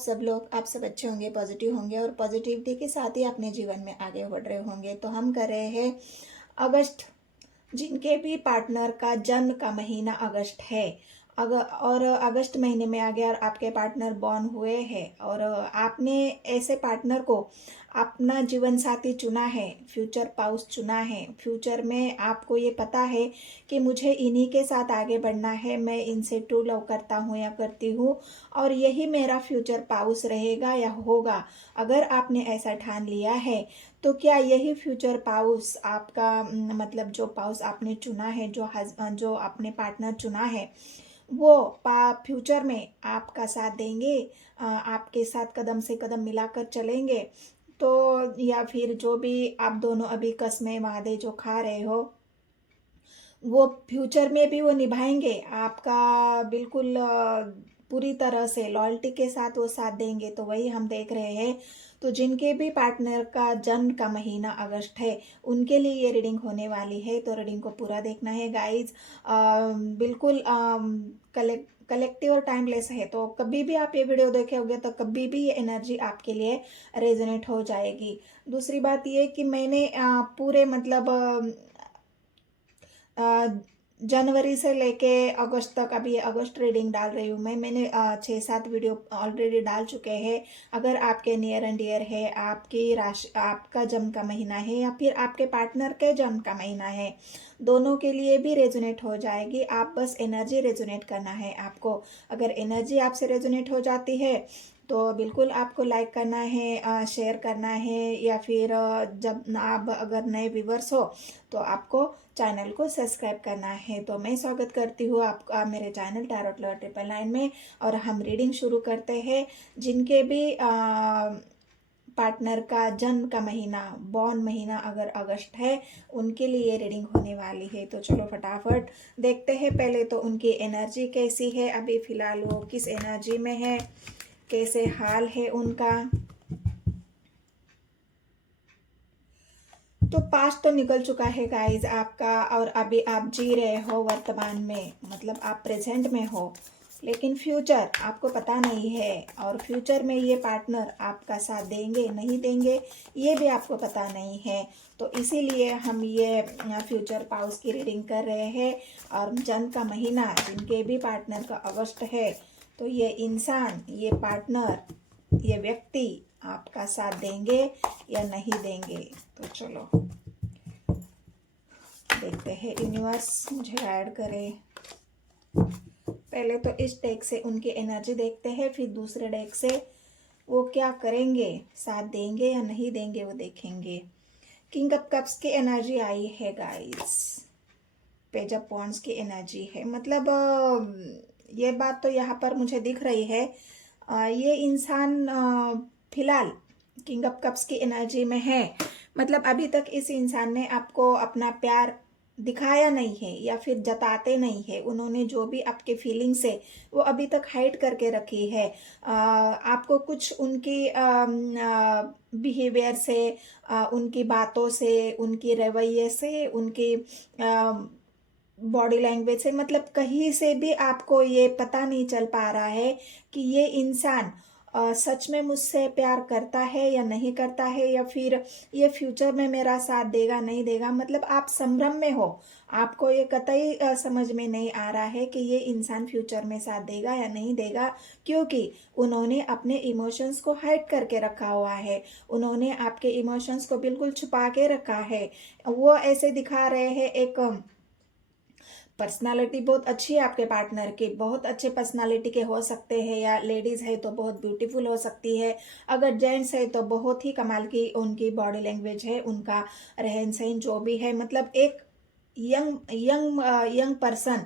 सब लोग, आप सब अच्छे होंगे, पॉजिटिव होंगे और पॉजिटिविटी के साथ ही अपने जीवन में आगे बढ़ रहे होंगे। तो हम कर रहे हैं अगस्त, जिनके भी पार्टनर का जन्म का महीना अगस्त है और अगस्त महीने में आ गया और आपके पार्टनर बॉर्न हुए हैं और आपने ऐसे पार्टनर को अपना जीवन साथी चुना है, फ्यूचर पाउस चुना है। फ्यूचर में आपको ये पता है कि मुझे इन्हीं के साथ आगे बढ़ना है, मैं इनसे ट्रू लव करता हूँ या करती हूँ और यही मेरा फ्यूचर पाउस रहेगा या होगा। अगर आपने ऐसा ठान लिया है तो क्या यही फ्यूचर पाउस आपका मतलब जो पाउस आपने चुना है, जो आपने पार्टनर चुना है, वो फ्यूचर में आपका साथ देंगे, आपके साथ कदम से कदम मिलाकर चलेंगे? तो या फिर जो भी आप दोनों अभी कसमें वादे जो खा रहे हो वो फ्यूचर में भी वो निभाएंगे आपका, बिल्कुल पूरी तरह से लॉयल्टी के साथ वो साथ देंगे? तो वही हम देख रहे हैं। तो जिनके भी पार्टनर का जन्म का महीना अगस्त है उनके लिए ये रीडिंग होने वाली है, तो रीडिंग को पूरा देखना है गाइज। बिल्कुल कलेक्टिव और टाइमलेस है, तो कभी भी आप ये वीडियो देखे होंगे तो कभी भी ये एनर्जी आपके लिए रेजोनेट हो जाएगी। दूसरी बात ये कि मैंने पूरे मतलब जनवरी से लेके अगस्त तक, अभी अगस्त रीडिंग डाल रही हूँ मैंने 6-7 वीडियो ऑलरेडी डाल चुके हैं। अगर आपके नियर एंड डियर है, आपकी राशि, आपका जन्म का महीना है या फिर आपके पार्टनर के जन्म का महीना है, दोनों के लिए भी रेजोनेट हो जाएगी। आप बस एनर्जी रेजोनेट करना है आपको। अगर एनर्जी आपसे रेजोनेट हो जाती है तो बिल्कुल आपको लाइक करना है, शेयर करना है, या फिर जब आप अगर नए व्यूवर्स हो तो आपको चैनल को सब्सक्राइब करना है। तो मैं स्वागत करती हूँ आपका मेरे चैनल टैरोट लवर 999 में और हम रीडिंग शुरू करते हैं। जिनके भी पार्टनर का जन्म का महीना, बॉर्न महीना अगर अगस्त है, उनके लिए रीडिंग होने वाली है। तो चलो फटाफट देखते हैं। पहले तो उनकी एनर्जी कैसी है, अभी फिलहाल वो किस एनर्जी में है, कैसे हाल है उनका। तो पास्ट तो निकल चुका है गाइज आपका और अभी आप जी रहे हो वर्तमान में, मतलब आप प्रेजेंट में हो, लेकिन फ्यूचर आपको पता नहीं है और फ्यूचर में ये पार्टनर आपका साथ देंगे नहीं देंगे ये भी आपको पता नहीं है। तो इसीलिए हम ये फ्यूचर पाउस की रीडिंग कर रहे हैं। और जन्म का महीना जिनके भी पार्टनर का अगस्त है, तो ये इंसान, ये पार्टनर, ये व्यक्ति आपका साथ देंगे या नहीं देंगे? तो चलो देखते हैं, यूनिवर्स मुझे गाइड करे। पहले तो इस डेक से उनकी एनर्जी देखते हैं, फिर दूसरे डेक से वो क्या करेंगे, साथ देंगे या नहीं देंगे वो देखेंगे। किंग ऑफ कप्स की एनर्जी आई है गाइस, पेज ऑफ वॉन्ड्स की एनर्जी है। मतलब ये बात तो यहाँ पर मुझे दिख रही है, ये इंसान फिलहाल किंग ऑफ कप्स की एनर्जी में है। मतलब अभी तक इस इंसान ने आपको अपना प्यार दिखाया नहीं है या फिर जताते नहीं है। उन्होंने जो भी आपके फीलिंग्स है वो अभी तक हाइड करके रखी है। आपको कुछ उनकी बिहेवियर से, उनकी बातों से, उनकी रवैये से, उनकी बॉडी लैंग्वेज से, मतलब कहीं से भी आपको ये पता नहीं चल पा रहा है कि ये इंसान सच में मुझसे प्यार करता है या नहीं करता है, या फिर ये फ्यूचर में मेरा साथ देगा नहीं देगा। मतलब आप संभ्रम में हो, आपको ये कतई समझ में नहीं आ रहा है कि ये इंसान फ्यूचर में साथ देगा या नहीं देगा, क्योंकि उन्होंने अपने इमोशंस को हाइड करके रखा हुआ है। उन्होंने आपके इमोशंस को बिल्कुल छुपा के रखा है। वो ऐसे दिखा रहे हैं, एक पर्सनालिटी बहुत अच्छी है आपके पार्टनर की, बहुत अच्छे पर्सनालिटी के हो सकते हैं, या लेडीज है तो बहुत ब्यूटीफुल हो सकती है, अगर जेंट्स है तो बहुत ही कमाल की उनकी बॉडी लैंग्वेज है, उनका रहन सहन जो भी है। मतलब एक young young young person,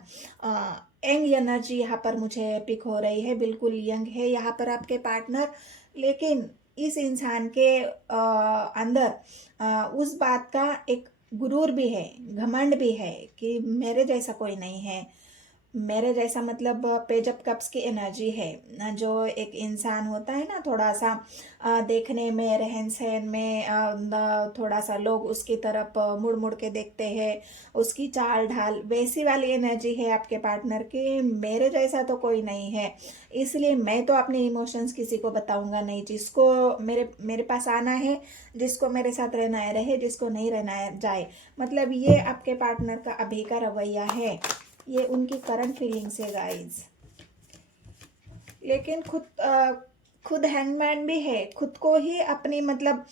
young energy यहाँ पर मुझे पिक हो रही है, बिल्कुल यंग है यहाँ पर आपके पार्टनर। लेकिन इस इंसान के अंदर उस बात का एक गुरूर भी है, घमंड भी है कि मेरे जैसा कोई नहीं है। मेरे जैसा मतलब पेज ऑफ कप्स की एनर्जी है जो एक इंसान होता है ना, थोड़ा सा देखने में, रहन सहन में थोड़ा सा लोग उसकी तरफ मुड़ मुड़ के देखते हैं, उसकी चाल ढाल, वैसी वाली एनर्जी है आपके पार्टनर की। मेरे जैसा तो कोई नहीं है, इसलिए मैं तो अपने इमोशंस किसी को बताऊंगा नहीं। जिसको मेरे मेरे पास आना है, जिसको मेरे साथ रहना है रहे, जिसको नहीं रहना है जाए। मतलब ये आपके पार्टनर का अभी का रवैया है, ये उनकी करंट फीलिंग्स है गाइज। लेकिन खुद हैंगमैन भी है, खुद को ही अपनी मतलब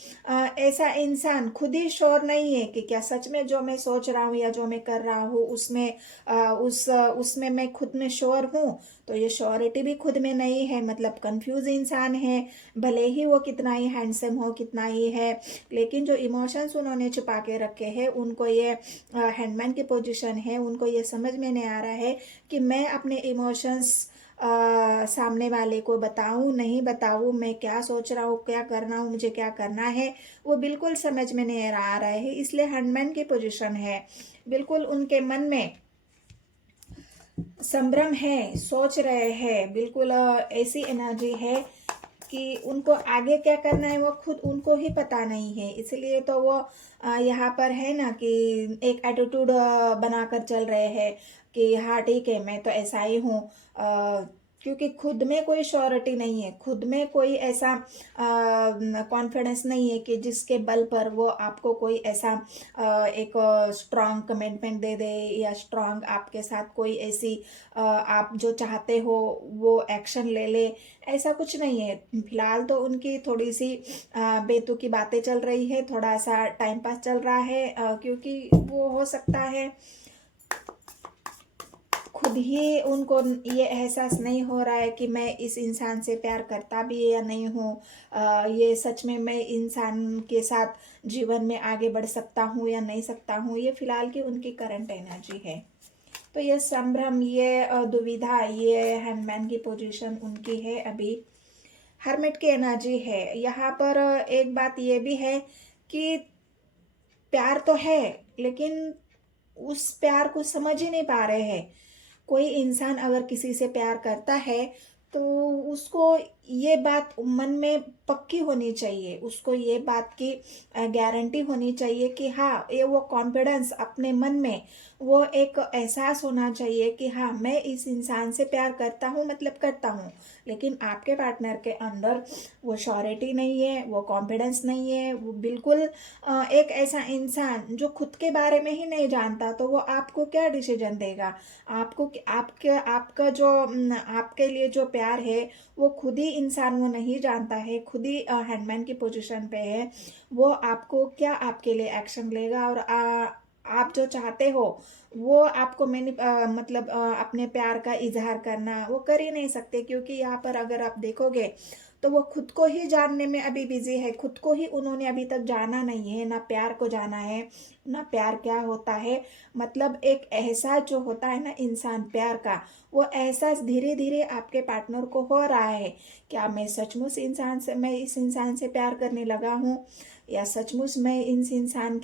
ऐसा इंसान खुद ही श्योर नहीं है कि क्या सच में जो मैं सोच रहा हूँ या जो मैं कर रहा हूँ उसमें उसमें मैं खुद में श्योर हूँ। तो ये श्योरिटी भी खुद में नहीं है, मतलब कंफ्यूज इंसान है। भले ही वो कितना ही हैंडसम हो, कितना ही है, लेकिन जो इमोशंस उन्होंने छुपा के रखे हैं, उनको ये हैंडमैन की पोजीशन है, उनको ये समझ में नहीं आ रहा है कि मैं अपने इमोशंस सामने वाले को बताऊं नहीं बताऊं, मैं क्या सोच रहा हूँ, क्या करना हूँ, मुझे क्या करना है, वो बिल्कुल समझ में नहीं आ रहा है। इसलिए हैंडमैन की पोजीशन है, बिल्कुल उनके मन में संभ्रम है, सोच रहे हैं, बिल्कुल ऐसी एनर्जी है कि उनको आगे क्या करना है वो खुद उनको ही पता नहीं है। इसलिए तो वो यहाँ पर है ना कि एक एटीट्यूड बनाकर चल रहे हैं कि हाँ ठीक है, मैं तो ऐसा ही हूँ। क्योंकि खुद में कोई श्योरिटी नहीं है, खुद में कोई ऐसा कॉन्फिडेंस नहीं है कि जिसके बल पर वो आपको कोई ऐसा एक स्ट्रांग कमिटमेंट दे दे, या स्ट्रांग आपके साथ कोई ऐसी आप जो चाहते हो वो एक्शन ले ले। ऐसा कुछ नहीं है। फिलहाल तो उनकी थोड़ी सी बेतुकी बातें चल रही है, थोड़ा सा टाइम पास चल रहा है, क्योंकि वो हो सकता है खुद ही उनको ये एहसास नहीं हो रहा है कि मैं इस इंसान से प्यार करता भी या नहीं हूँ, ये सच में मैं इंसान के साथ जीवन में आगे बढ़ सकता हूँ या नहीं सकता हूँ। ये फिलहाल की उनकी करंट एनर्जी है। तो ये संभ्रम, ये दुविधा, ये हैंडमैन की पोजीशन उनकी है अभी। हर्मिट की एनर्जी है यहाँ पर। एक बात ये भी है कि प्यार तो है, लेकिन उस प्यार को समझ ही नहीं पा रहे हैं। कोई इंसान अगर किसी से प्यार करता है तो उसको ये बात मन में पक्की होनी चाहिए, उसको ये बात की गारंटी होनी चाहिए कि हाँ, ये वो कॉन्फिडेंस अपने मन में, वो एक एहसास होना चाहिए कि हाँ मैं इस इंसान से प्यार करता हूँ, मतलब करता हूँ। लेकिन आपके पार्टनर के अंदर वो श्योरिटी नहीं है, वो कॉन्फिडेंस नहीं है, वो बिल्कुल एक ऐसा इंसान जो खुद के बारे में ही नहीं जानता, तो वो आपको क्या डिसीजन देगा? आपको आपके आपका जो आपके लिए जो प्यार है वो खुद ही इंसान वो नहीं जानता है, खुद ही हैंडमैन की पोजीशन पे है। वो आपको क्या आपके लिए एक्शन लेगा, और आप जो चाहते हो वो आपको मैंने मतलब अपने प्यार का इजहार करना वो कर ही नहीं सकते। क्योंकि यहाँ पर अगर आप देखोगे तो वो खुद को ही जानने में अभी बिजी है, खुद को ही उन्होंने अभी तक जाना नहीं है, ना प्यार को जाना है, ना प्यार क्या होता है। मतलब एक एहसास जो होता है ना इंसान प्यार का, वो एहसास धीरे धीरे आपके पार्टनर को हो रहा है। क्या मैं सचमुच मैं इस इंसान से प्यार करने लगा हूँ, या सचमुच मैं इस इंसान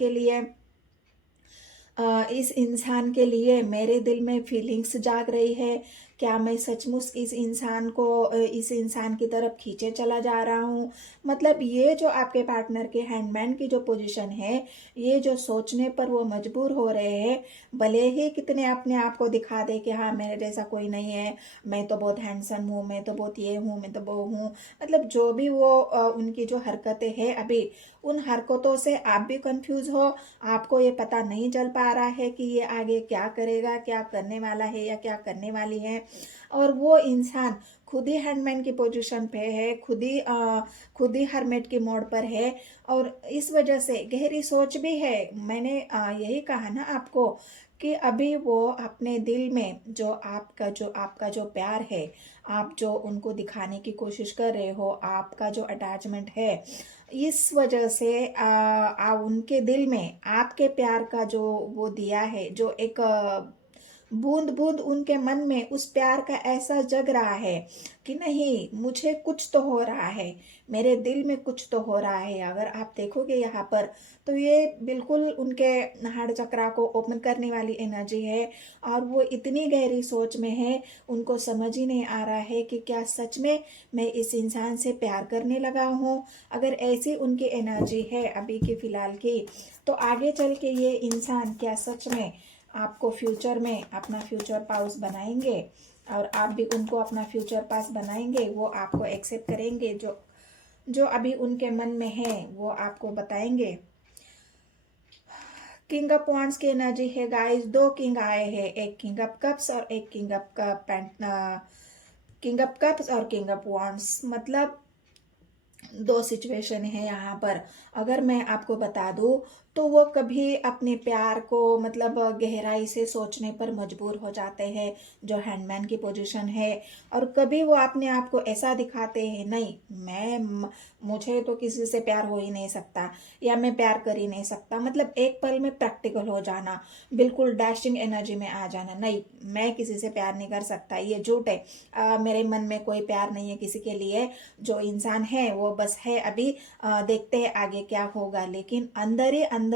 के लिए मेरे दिल में फीलिंग्स जाग रही है? क्या मैं सचमुच इस इंसान की तरफ खींचे चला जा रहा हूँ? मतलब ये जो आपके पार्टनर के हैंडमैन की जो पोजीशन है, ये जो सोचने पर वो मजबूर हो रहे हैं, भले ही कितने अपने आप को दिखा दे कि हाँ मेरे जैसा कोई नहीं है, मैं तो बहुत हैंडसम हूँ, मैं तो बहुत ये हूँ, मैं तो वो हूँ। मतलब जो भी वो उनकी जो हरकतें हैं अभी, उन हरकतों से आप भी कंफ्यूज हो, आपको ये पता नहीं चल पा रहा है कि ये आगे क्या करेगा, क्या करने वाला है या क्या करने वाली है। और वो इंसान खुद ही हैंडमैन की पोजीशन पे है, खुद ही हरमेट की मोड पर है, और इस वजह से गहरी सोच भी है। मैंने यही कहा ना आपको कि अभी वो अपने दिल में जो आपका जो प्यार है, आप जो उनको दिखाने की कोशिश कर रहे हो, आपका जो अटैचमेंट है, इस वजह से उनके दिल में आपके प्यार का जो वो दिया है, जो एक बूंद बूंद उनके मन में उस प्यार का ऐसा जग रहा है कि नहीं, मुझे कुछ तो हो रहा है, मेरे दिल में कुछ तो हो रहा है। अगर आप देखोगे यहाँ पर तो ये बिल्कुल उनके हार्ट चक्रा को ओपन करने वाली एनर्जी है, और वो इतनी गहरी सोच में है, उनको समझ ही नहीं आ रहा है कि क्या सच में मैं इस इंसान से प्यार करने लगा हूँ। अगर ऐसी उनकी एनर्जी है अभी की फ़िलहाल की, तो आगे चल के ये इंसान क्या सच में आपको फ्यूचर में अपना फ्यूचर पाउस बनाएंगे, और आप भी उनको अपना फ्यूचर पास बनाएंगे। वो आपको एक्सेप्ट करेंगे, जो जो अभी उनके मन में है वो आपको बताएंगे। किंग ऑफ वांड्स की एनर्जी है गाइस, दो किंग आए हैं, एक किंग ऑफ कप्स और एक king of king of cups और किंग ऑफ वांड्स, मतलब दो सिचुएशन है यहाँ पर। अगर मैं आपको बता दूँ तो वो कभी अपने प्यार को मतलब गहराई से सोचने पर मजबूर हो जाते हैं, जो हैंडमैन की पोजीशन है, और कभी वो अपने आप को ऐसा दिखाते हैं, नहीं मुझे तो किसी से प्यार हो ही नहीं सकता, या मैं प्यार कर ही नहीं सकता, मतलब एक पल में प्रैक्टिकल हो जाना, बिल्कुल डैशिंग एनर्जी में आ जाना, नहीं मैं किसी से प्यार नहीं कर सकता, ये झूठ है, मेरे मन में कोई प्यार नहीं है किसी के लिए, जो इंसान है वो बस है अभी, देखते हैं आगे क्या होगा। लेकिन अंदर ही अंदर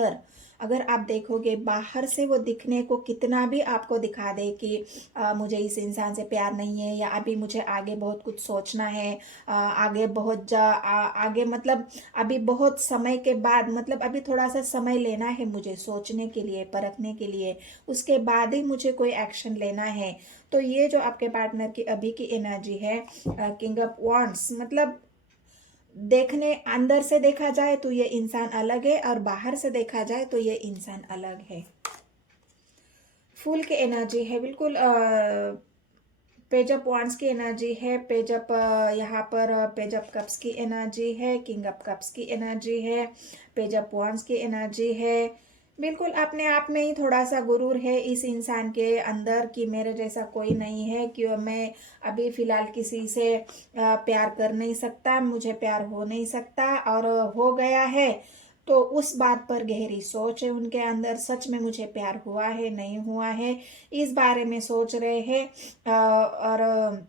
अगर आप देखोगे, बाहर से वो दिखने को कितना भी आपको दिखा दे कि मुझे इस इंसान से प्यार नहीं है, या अभी मुझे आगे बहुत कुछ सोचना है, आगे आगे मतलब अभी बहुत समय के बाद, मतलब अभी थोड़ा सा समय लेना है मुझे सोचने के लिए, परखने के लिए, उसके बाद ही मुझे कोई एक्शन लेना है। तो ये जो आपके पार्टनर की अभी की एनर्जी है, किंग ऑफ वांड्स, मतलब देखने अंदर से देखा जाए तो ये इंसान अलग है, और बाहर से देखा जाए तो ये इंसान अलग है। फूल की एनर्जी है बिल्कुल, पेज ऑफ वांड्स की एनर्जी है, पेज ऑफ यहाँ पर पेज ऑफ कप्स की एनर्जी है, किंग ऑफ कप्स की एनर्जी है, पेज ऑफ वांड्स की एनर्जी है। बिल्कुल अपने आप में ही थोड़ा सा गुरूर है इस इंसान के अंदर कि मेरे जैसा कोई नहीं है, कि मैं अभी फ़िलहाल किसी से प्यार कर नहीं सकता, मुझे प्यार हो नहीं सकता, और हो गया है तो उस बात पर गहरी सोच है उनके अंदर, सच में मुझे प्यार हुआ है नहीं हुआ है, इस बारे में सोच रहे हैं। और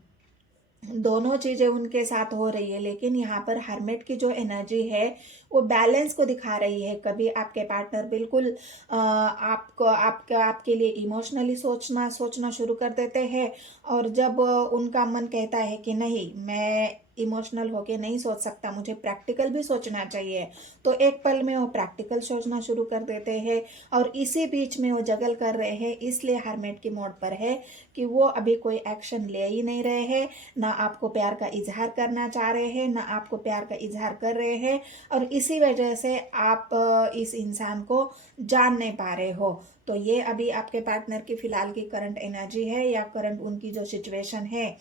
दोनों चीज़ें उनके साथ हो रही है, लेकिन यहाँ पर हर्मिट की जो एनर्जी है वो बैलेंस को दिखा रही है। कभी आपके पार्टनर बिल्कुल आपको आपके लिए इमोशनली सोचना शुरू कर देते हैं, और जब उनका मन कहता है कि नहीं मैं इमोशनल होके नहीं सोच सकता, मुझे प्रैक्टिकल भी सोचना चाहिए, तो एक पल में वो प्रैक्टिकल सोचना शुरू कर देते हैं, और इसी बीच में वो जगल कर रहे हैं। इसलिए हर्मिट की मोड पर है कि वो अभी कोई एक्शन ले ही नहीं रहे हैं, ना आपको प्यार का इजहार करना चाह रहे हैं, ना आपको प्यार का इजहार कर रहे हैं, और इसी वजह से आप इस इंसान को जान नहीं पा रहे हो। तो ये अभी आपके पार्टनर की फिलहाल की करंट एनर्जी है, या करंट उनकी जो सिचुएशन है।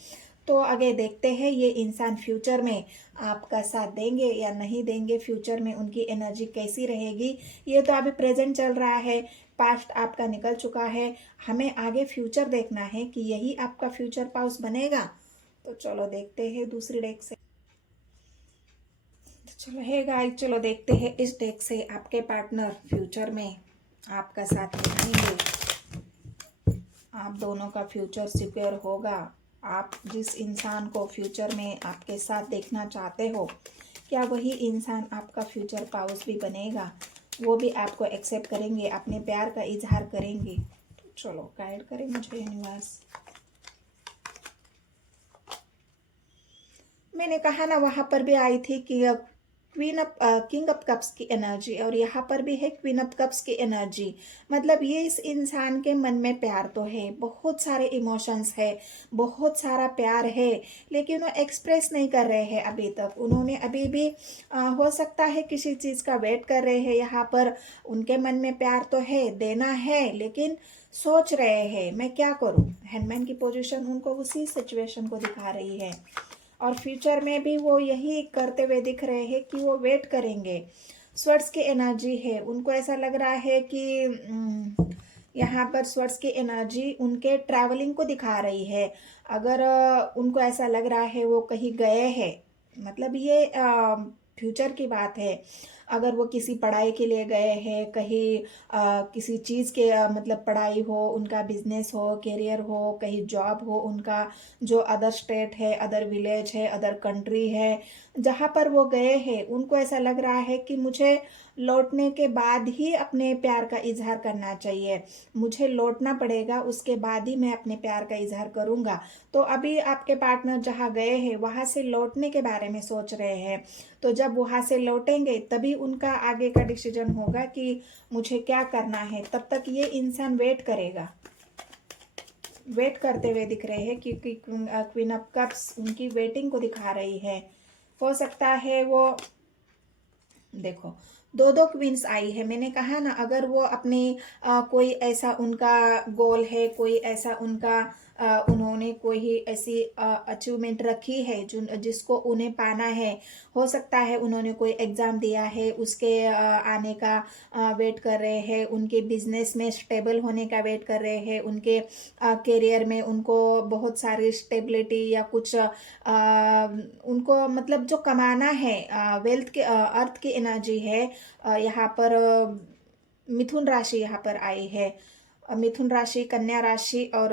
तो आगे देखते हैं ये इंसान फ्यूचर में आपका साथ देंगे या नहीं देंगे, फ्यूचर में उनकी एनर्जी कैसी रहेगी। ये तो अभी प्रेजेंट चल रहा है, पास्ट आपका निकल चुका है, हमें आगे फ्यूचर देखना है कि यही आपका फ्यूचर पाउस बनेगा। तो चलो देखते हैं दूसरी डेक से। चलो है गाइस, चलो देखते हैं इस डेक से आपके पार्टनर फ्यूचर में आपका साथ निभाएंगे, आप दोनों का फ्यूचर सिक्योर होगा। आप जिस इंसान को फ्यूचर में आपके साथ देखना चाहते हो, क्या वही इंसान आपका फ्यूचर पाउस भी बनेगा, वो भी आपको एक्सेप्ट करेंगे, अपने प्यार का इजहार करेंगे। तो चलो गाइड करें मुझे यूनिवर्स। मैंने कहा ना वहां पर भी आई थी कि किंग ऑफ कप्स की एनर्जी, और यहाँ पर भी है क्वीन ऑफ कप्स की एनर्जी। मतलब ये इस इंसान के मन में प्यार तो है, बहुत सारे इमोशंस है, बहुत सारा प्यार है, लेकिन वो एक्सप्रेस नहीं कर रहे हैं अभी तक। उन्होंने अभी भी हो सकता है किसी चीज़ का वेट कर रहे हैं। यहाँ पर उनके मन में प्यार तो है, देना है, लेकिन सोच रहे हैं मैं क्या करूँ। हैंडमैन की पोजीशन उनको उसी सिचुएशन को दिखा रही है, और फ्यूचर में भी वो यही करते हुए दिख रहे हैं कि वो वेट करेंगे। स्वर्ड्स की एनर्जी है, उनको ऐसा लग रहा है कि यहाँ पर स्वर्ड्स की एनर्जी उनके ट्रैवलिंग को दिखा रही है। अगर उनको ऐसा लग रहा है वो कहीं गए हैं, मतलब ये फ्यूचर की बात है। अगर वो किसी पढ़ाई के लिए गए हैं कहीं, किसी चीज़ के मतलब पढ़ाई हो, उनका बिजनेस हो, करियर हो, कहीं जॉब हो उनका, जो अदर स्टेट है, अदर विलेज है, अदर कंट्री है, जहाँ पर वो गए हैं उनको ऐसा लग रहा है कि मुझे लौटने के बाद ही अपने प्यार का इजहार करना चाहिए, मुझे लौटना पड़ेगा, उसके बाद ही मैं अपने प्यार का इजहार करूंगा। तो अभी आपके पार्टनर जहाँ गए हैं वहां से लौटने के बारे में सोच रहे हैं। तो जब वहां से लौटेंगे तभी उनका आगे का डिसीजन होगा कि मुझे क्या करना है। तब तक ये इंसान वेट करेगा, वेट करते हुए दिख रहे हैं, क्योंकि क्वीन ऑफ कप्स उनकी वेटिंग को दिखा रही है। हो सकता है वो, देखो दो दो क्वींस आई है, मैंने कहा ना, अगर वो अपनी कोई ऐसा उनका गोल है, कोई ऐसा उनका उन्होंने कोई ऐसी अचीवमेंट रखी है जिसको उन्हें पाना है। हो सकता है उन्होंने कोई एग्जाम दिया है, उसके आने का वेट कर रहे हैं, उनके बिजनेस में स्टेबल होने का वेट कर रहे हैं, उनके करियर में उनको बहुत सारी स्टेबिलिटी या कुछ उनको मतलब जो कमाना है, वेल्थ के अर्थ की एनर्जी है। यहाँ पर मिथुन राशि यहाँ पर आई है, मिथुन राशि, कन्या राशि और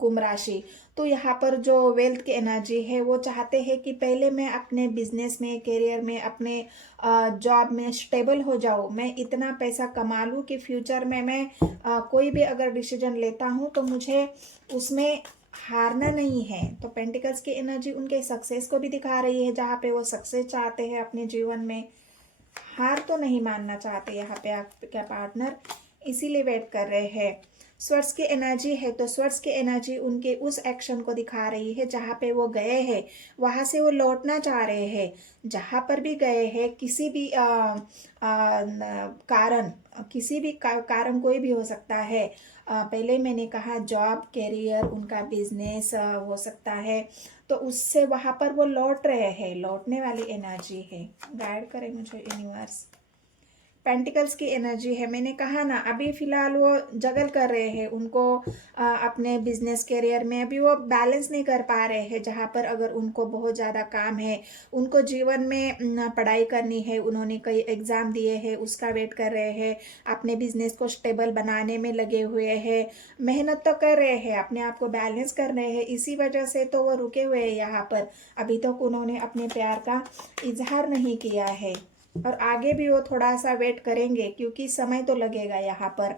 कुंभ राशि। तो यहाँ पर जो वेल्थ की एनर्जी है वो चाहते हैं कि पहले मैं अपने बिजनेस में, करियर में, अपने जॉब में स्टेबल हो जाऊँ, मैं इतना पैसा कमा लूँ कि फ्यूचर में मैं कोई भी अगर डिसीजन लेता हूँ तो मुझे उसमें हारना नहीं है। तो पेंटिकल्स की एनर्जी उनके सक्सेस को भी दिखा रही है, जहाँ पे वो सक्सेस चाहते हैं अपने जीवन में, हार तो नहीं मानना चाहते यहाँ पे आपका पार्टनर, इसीलिए वेट कर रहे हैं। स्वर्स की एनर्जी है, तो स्वर्स की एनर्जी उनके उस एक्शन को दिखा रही है जहाँ पे वो गए हैं वहां से वो लौटना चाह रहे हैं। जहाँ पर भी गए हैं किसी भी कारण, किसी भी कारण कोई भी हो सकता है। पहले मैंने कहा जॉब, कैरियर, उनका बिजनेस हो सकता है, तो उससे वहां पर वो लौट रहे हैं, लौटने वाली एनर्जी है। गाइड करे मुझे यूनिवर्स। पेंटिकल्स की एनर्जी है, मैंने कहा ना, अभी फिलहाल वो जगल कर रहे हैं, उनको अपने बिजनेस करियर में अभी वो बैलेंस नहीं कर पा रहे हैं। जहाँ पर अगर उनको बहुत ज़्यादा काम है, उनको जीवन में पढ़ाई करनी है, उन्होंने कई एग्ज़ाम दिए हैं, उसका वेट कर रहे हैं, अपने बिजनेस को स्टेबल बनाने में लगे हुए हैं, मेहनत तो कर रहे हैं, अपने आप को बैलेंस कर रहे हैं, इसी वजह से तो वो रुके हुए हैं यहाँ पर। अभी तक उन्होंने अपने प्यार का इजहार नहीं किया है और आगे भी वो थोड़ा सा वेट करेंगे, क्योंकि समय तो लगेगा यहाँ पर।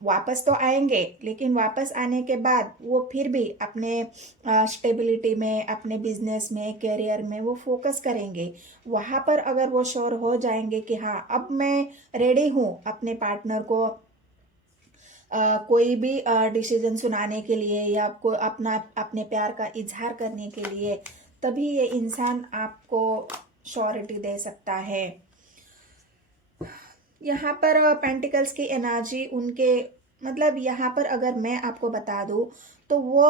वापस तो आएंगे, लेकिन वापस आने के बाद वो फिर भी अपने स्टेबिलिटी में, अपने बिजनेस में, करियर में वो फोकस करेंगे। वहाँ पर अगर वो श्योर हो जाएंगे कि हाँ अब मैं रेडी हूँ अपने पार्टनर को कोई भी डिसीजन सुनाने के लिए या आपको अपने प्यार का इजहार करने के लिए, तभी ये इंसान आपको श्योरिटी दे सकता है। यहाँ पर पेंटिकल्स की एनर्जी उनके, मतलब यहाँ पर अगर मैं आपको बता दूँ तो वो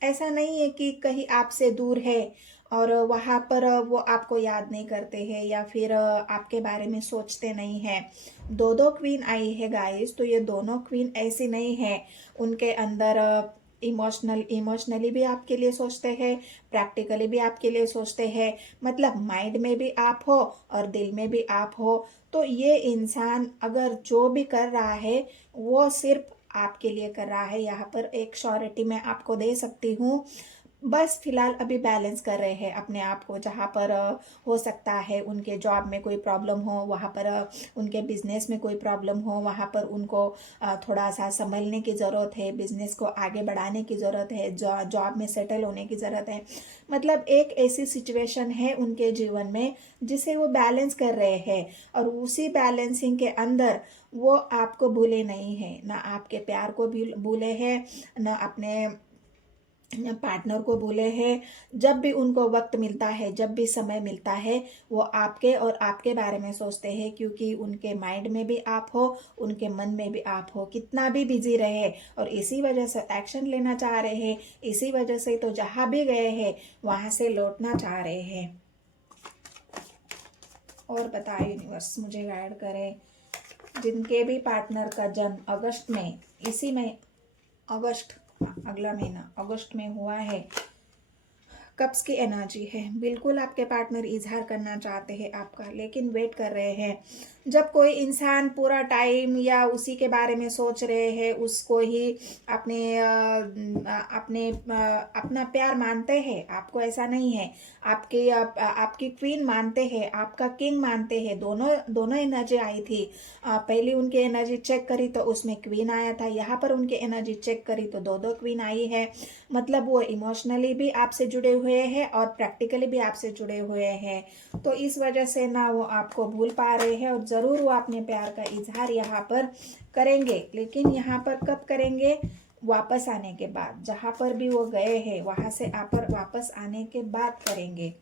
ऐसा नहीं है कि कहीं आपसे दूर है और वहाँ पर वो आपको याद नहीं करते हैं या फिर आपके बारे में सोचते नहीं हैं। दो दो क्वीन आई है गाइस, तो ये दोनों क्वीन ऐसी नहीं है, उनके अंदर इमोशनली भी आपके लिए सोचते हैं, प्रैक्टिकली भी आपके लिए सोचते हैं, मतलब माइंड में भी आप हो और दिल में भी आप हो। तो ये इंसान अगर जो भी कर रहा है वो सिर्फ आपके लिए कर रहा है, यहाँ पर एक श्योरिटी मैं आपको दे सकती हूँ। बस फिलहाल अभी बैलेंस कर रहे हैं अपने आप को, जहाँ पर हो सकता है उनके जॉब में कोई प्रॉब्लम हो, वहाँ पर उनके बिजनेस में कोई प्रॉब्लम हो, वहाँ पर उनको थोड़ा सा संभलने की ज़रूरत है, बिजनेस को आगे बढ़ाने की ज़रूरत है, जॉब में सेटल होने की ज़रूरत है। मतलब एक ऐसी सिचुएशन है उनके जीवन में जिसे वो बैलेंस कर रहे हैं, और उसी बैलेंसिंग के अंदर वो आपको भूले नहीं है, ना आपके प्यार को भी भूले हैं, ना अपने पार्टनर को भूले हैं। जब भी उनको वक्त मिलता है, जब भी समय मिलता है, वो आपके और आपके बारे में सोचते हैं, क्योंकि उनके माइंड में भी आप हो, उनके मन में भी आप हो, कितना भी बिजी रहे, और इसी वजह से एक्शन लेना चाह रहे हैं, इसी वजह से तो जहाँ भी गए हैं वहाँ से लौटना चाह रहे हैं। और बताए यूनिवर्स मुझे गाइड करें, जिनके भी पार्टनर का जन्म अगस्त में, इसी में अगस्त, अगला महीना अगस्त में हुआ है, कप्स की एनर्जी है, बिल्कुल आपके पार्टनर इजहार करना चाहते हैं आपका, लेकिन वेट कर रहे हैं। जब कोई इंसान पूरा टाइम या उसी के बारे में सोच रहे हैं, उसको ही अपना प्यार मानते हैं, आपको ऐसा नहीं है। आपकी क्वीन मानते हैं, आपका किंग मानते हैं, दोनों दोनों एनर्जी आई थी। पहली उनकी एनर्जी चेक करी तो उसमें क्वीन आया था, यहाँ पर उनकी एनर्जी चेक करी तो दो दो क्वीन आई है। मतलब वो इमोशनली भी आपसे जुड़े हुए हैं और प्रैक्टिकली भी आपसे जुड़े हुए हैं। तो इस वजह से ना वो आपको भूल पा रहे हैं, और ज़रूर वो अपने प्यार का इजहार यहाँ पर करेंगे, लेकिन यहाँ पर कब करेंगे? वापस आने के बाद। जहाँ पर भी वो गए हैं वहाँ से आप पर वापस आने के बाद करेंगे।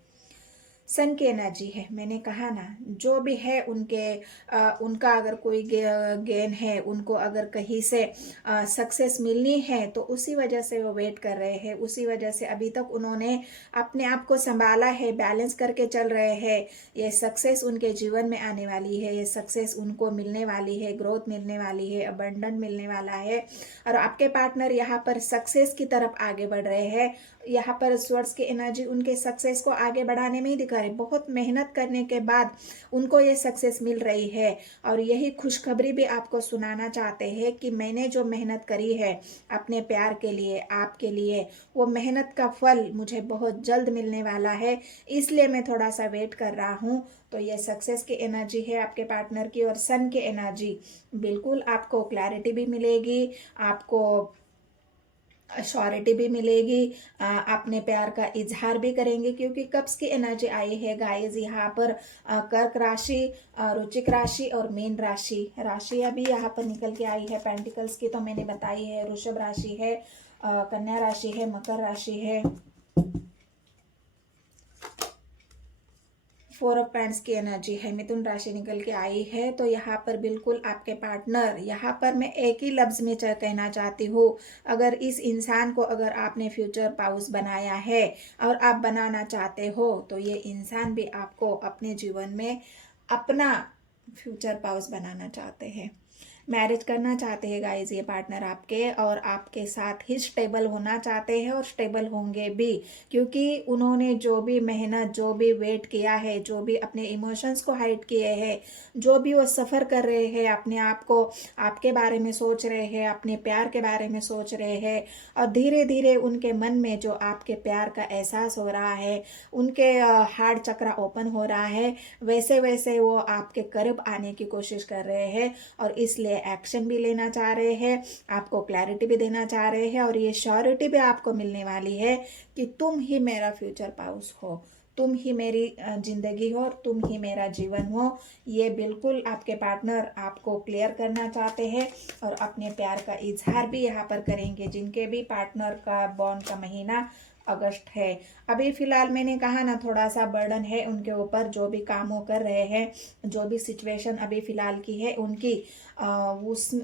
सन की एनर्जी है, मैंने कहा ना, जो भी है उनका अगर कोई गेन है, उनको अगर कहीं से सक्सेस मिलनी है तो उसी वजह से वो वेट कर रहे हैं, उसी वजह से अभी तक उन्होंने अपने आप को संभाला है, बैलेंस करके चल रहे हैं। ये सक्सेस उनके जीवन में आने वाली है, ये सक्सेस उनको मिलने वाली है, ग्रोथ मिलने वाली है, अबंडन मिलने वाला है। और आपके पार्टनर यहाँ पर सक्सेस की तरफ आगे बढ़ रहे हैं। यहाँ पर स्वर्ड्स की एनर्जी उनके सक्सेस को आगे बढ़ाने में ही दिखा रही। बहुत मेहनत करने के बाद उनको ये सक्सेस मिल रही है, और यही खुशखबरी भी आपको सुनाना चाहते हैं कि मैंने जो मेहनत करी है अपने प्यार के लिए, आपके लिए, वो मेहनत का फल मुझे बहुत जल्द मिलने वाला है, इसलिए मैं थोड़ा सा वेट कर रहा हूँ। तो ये सक्सेस की एनर्जी है आपके पार्टनर की। और सन की एनर्जी, बिल्कुल आपको क्लैरिटी भी मिलेगी, आपको श्योरिटी भी मिलेगी, अपने प्यार का इजहार भी करेंगे, क्योंकि कप्स की एनर्जी आई है गाइस यहाँ पर। कर्क राशि, रुचिक राशि और मीन राशि, राशि अभी यहाँ पर निकल के आई है। पेंटिकल्स की तो मैंने बताई है, वृषभ राशि है, कन्या राशि है, मकर राशि है, फोर ऑफ पैंट्स की एनर्जी है, मिथुन राशि निकल के आई है। तो यहाँ पर बिल्कुल आपके पार्टनर, यहाँ पर मैं एक ही लफ्ज़ में कहना चाहती हूँ, अगर इस इंसान को अगर आपने फ्यूचर पाउस बनाया है और आप बनाना चाहते हो, तो ये इंसान भी आपको अपने जीवन में अपना फ्यूचर पाउस बनाना चाहते हैं, मैरिज करना चाहते हैं गाइज ये पार्टनर आपके, और आपके साथ ही स्टेबल होना चाहते हैं, और स्टेबल होंगे भी, क्योंकि उन्होंने जो भी मेहनत, जो भी वेट किया है, जो भी अपने इमोशंस को हाइड किए हैं, जो भी वो सफ़र कर रहे हैं, अपने आप को, आपके बारे में सोच रहे हैं, अपने प्यार के बारे में सोच रहे हैं, और धीरे धीरे उनके मन में जो आपके प्यार का एहसास हो रहा है, उनके हार्ट चक्र ओपन हो रहा है, वैसे वैसे वो आपके करीब आने की कोशिश कर रहे हैं, और इसलिए एक्शन भी लेना चाह रहे हैं, आपको क्लैरिटी भी देना चाह रहे हैं, और ये श्योरिटी भी आपको मिलने वाली है कि तुम ही मेरा फ्यूचर पाउस हो, तुम ही मेरी जिंदगी हो, और तुम ही मेरा जीवन हो। ये बिल्कुल आपके पार्टनर आपको क्लियर करना चाहते हैं, और अपने प्यार का इजहार भी यहाँ पर करेंगे। जिनके भी पार्टनर का बॉन्ड का महीना अगस्त है, अभी फिलहाल मैंने कहा ना, थोड़ा सा बर्डन है उनके ऊपर, जो भी काम वो कर रहे हैं, जो भी सिचुएशन अभी फिलहाल की है उनकी,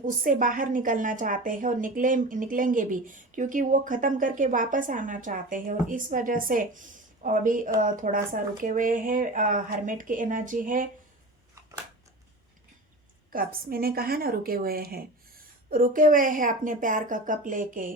उससे बाहर निकलना चाहते हैं, और निकलेंगे भी, क्योंकि वो ख़त्म करके वापस आना चाहते हैं, और इस वजह से अभी थोड़ा सा रुके हुए हैं। हर्मिट की एनर्जी है, कप्स मैंने कहा ना रुके हुए हैं अपने प्यार का कप लेके,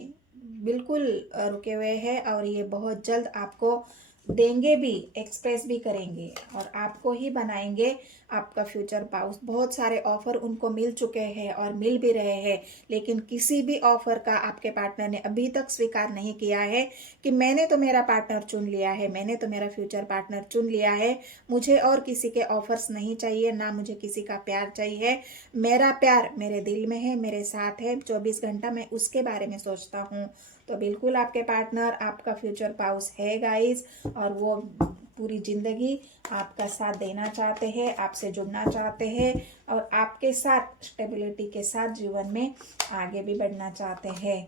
बिल्कुल रुके हुए हैं, और ये बहुत जल्द आपको देंगे भी, एक्सप्रेस भी करेंगे, और आपको ही बनाएंगे आपका फ्यूचर पाउस। बहुत सारे ऑफर उनको मिल चुके हैं और मिल भी रहे हैं, लेकिन किसी भी ऑफर का आपके पार्टनर ने अभी तक स्वीकार नहीं किया है कि मैंने तो मेरा पार्टनर चुन लिया है, मैंने तो मेरा फ्यूचर पार्टनर चुन लिया है, मुझे और किसी के ऑफर्स नहीं चाहिए, ना मुझे किसी का प्यार चाहिए, मेरा प्यार मेरे दिल में है, मेरे साथ है, 24 घंटा मैं उसके बारे में सोचता हूँ। तो बिल्कुल आपके पार्टनर आपका फ्यूचर पाउस है गाइस, और वो पूरी ज़िंदगी आपका साथ देना चाहते हैं, आपसे जुड़ना चाहते हैं, और आपके साथ स्टेबिलिटी के साथ जीवन में आगे भी बढ़ना चाहते हैं।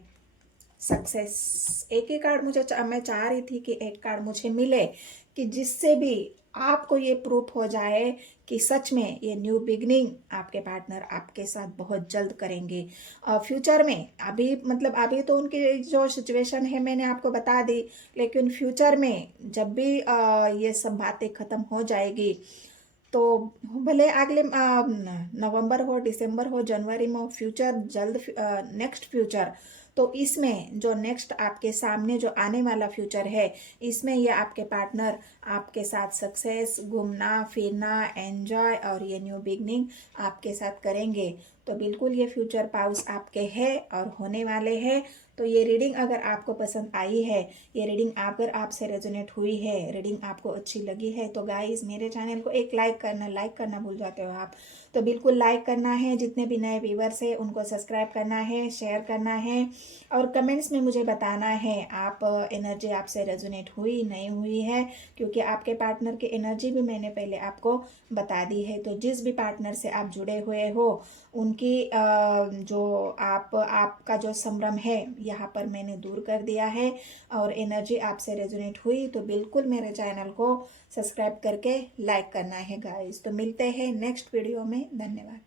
सक्सेस, एक ही कार्ड मैं चाह रही थी कि एक कार्ड मुझे मिले कि जिससे भी आपको ये प्रूफ हो जाए कि सच में ये न्यू बिगनिंग आपके पार्टनर आपके साथ बहुत जल्द करेंगे फ्यूचर में। अभी तो उनकी जो सिचुएशन है मैंने आपको बता दी, लेकिन फ्यूचर में जब भी ये सब बातें ख़त्म हो जाएगी, तो भले अगले नवंबर हो, दिसंबर हो, जनवरी में हो, फ्यूचर जल्द, नेक्स्ट फ्यूचर तो इसमें जो नेक्स्ट आपके सामने जो आने वाला फ्यूचर है, इसमें ये आपके पार्टनर आपके साथ सक्सेस, घूमना फिरना, एंजॉय और ये न्यू बिगनिंग आपके साथ करेंगे। तो बिल्कुल ये फ्यूचर पाउस आपके हैं और होने वाले हैं। तो ये रीडिंग अगर आपको पसंद आई है, ये रीडिंग अगर आपसे रेजोनेट हुई है, रीडिंग आपको अच्छी लगी है, तो गाइस मेरे चैनल को एक लाइक करना भूल जाते हो आप, तो बिल्कुल लाइक करना है। जितने भी नए व्यूवर्स हैं उनको सब्सक्राइब करना है, शेयर करना है और कमेंट्स में मुझे बताना है आप एनर्जी आपसे रेजोनेट हुई नहीं हुई है, क्योंकि आपके पार्टनर की एनर्जी भी मैंने पहले आपको बता दी है। तो जिस भी पार्टनर से आप जुड़े हुए हो उनकी जो आपका जो संभ्रम है यहाँ पर मैंने दूर कर दिया है और एनर्जी आपसे रेजोनेट हुई तो बिल्कुल मेरे चैनल को सब्सक्राइब करके लाइक करना है गाइस। तो मिलते हैं नेक्स्ट वीडियो में। धन्यवाद।